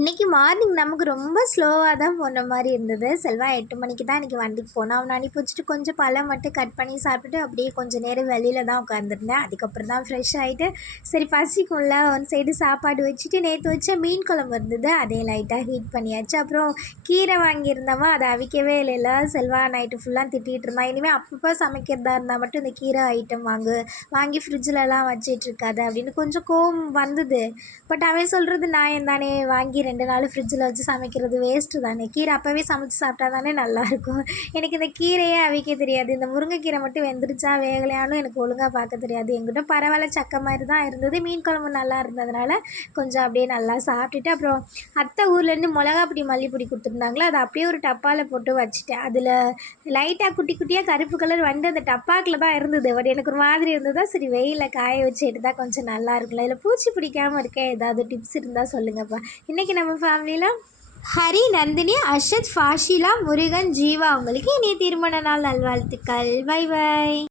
இன்றைக்கி மார்னிங் நமக்கு ரொம்ப ஸ்லோவாக தான் போன மாதிரி இருந்தது. செல்வா 8 மணிக்கு தான் இன்றைக்கி வண்டிக்கு போனான். அவனை அனுப்பி வச்சுட்டு கொஞ்சம் பழம் மட்டும் கட் பண்ணி சாப்பிட்டுட்டு அப்படியே கொஞ்சம் நேரம் வெளியில் தான் உட்காந்துருந்தேன். அதுக்கப்புறம் தான் ஃப்ரெஷ் ஆகிட்டு சரி பசிக்கும்ல ஒன் சைடு சாப்பாடு வச்சுட்டு நேற்று வச்ச மீன் குழம்பு இருந்தது அதையும் லைட்டாக ஹீட் பண்ணியாச்சு. அப்புறம் கீரை வாங்கியிருந்தோமா அதை அவிக்கவே இல்லைல்ல. செல்வா நைட்டு ஃபுல்லாக திட்டிகிட்டு இருந்தான். இனிமேல் அப்பப்போ சமைக்கிறதா இருந்தால் மட்டும் இந்த கீரை ஐட்டம் வாங்கி ஃப்ரிட்ஜிலலாம் வச்சிட்ருக்காது அப்படின்னு கொஞ்சம் கோவம் வந்தது. பட் அவன் சொல்கிறது நியாயம் தானே, வாங்கி 2 நாள் ஃப்ரிட்ஜில் வச்சு சமைக்கிறது வேஸ்ட்டு தானே. கீரை அப்போவே சமைச்சு சாப்பிட்டா தானே நல்லாயிருக்கும். எனக்கு இந்த கீரையே அவிக்க தெரியாது. இந்த முருங்கைக்கீரை மட்டும் வெந்துருச்சா வேகலையானும் எனக்கு ஒழுங்காக பார்க்க தெரியாது. என்கிட்ட பரவாயில்ல சக்க மாதிரி தான் இருந்தது. மீன் குழம்பு நல்லா இருந்ததுனால கொஞ்சம் அப்படியே நல்லா சாப்பிட்டுட்டு அப்புறம் அத்தை ஊர்லேருந்து மிளகாப்பொடி மல்லிப்பொடி கொடுத்துருந்தாங்களோ அதை அப்படியே ஒரு டப்பாவில் போட்டு வச்சுட்டேன். அதில் லைட்டாக குட்டி குட்டியாக கருப்பு கலர் வந்து அந்த டப்பாக்கில் தான் இருந்தது. பட் எனக்கு ஒரு மாதிரி இருந்ததா சரி வெயிலில் காய வச்சு எடுத்தால் கொஞ்சம் நல்லா இருக்குல்ல. இதில் பூச்சி பிடிக்காமல் இருக்க ஏதாவது டிப்ஸ் இருந்தால் சொல்லுங்கப்பா. இன்றைக்கி நம்ம ஃபேமிலியில் ஹரி, நந்தினி, அர்ஷத், ஃபாஷிலா, முருகன், ஜீவா அவங்களுக்கு இனிய திருமண நாள் நல்வாழ்த்துக்கள். Bye by.